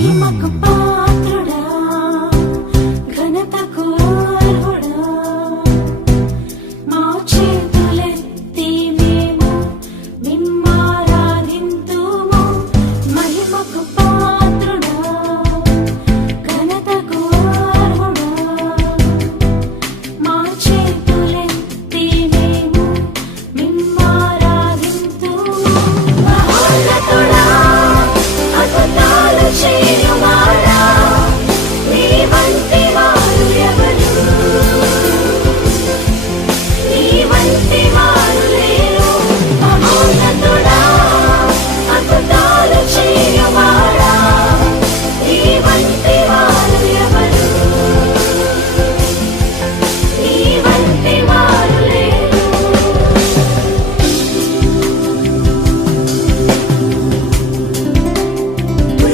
మహిమకు పాత్రుడా ఘనతకు అర్హుడా మా చేతులెత్తి మేము మిమ్మారాధింతుము మహిమకు పాత్రుడా ఘనతకు అర్హుడా మా చేతులెత్తి మేము మిమ్మారాధింతుము మహోన్నతుడా అద్భుతాలు చేయుము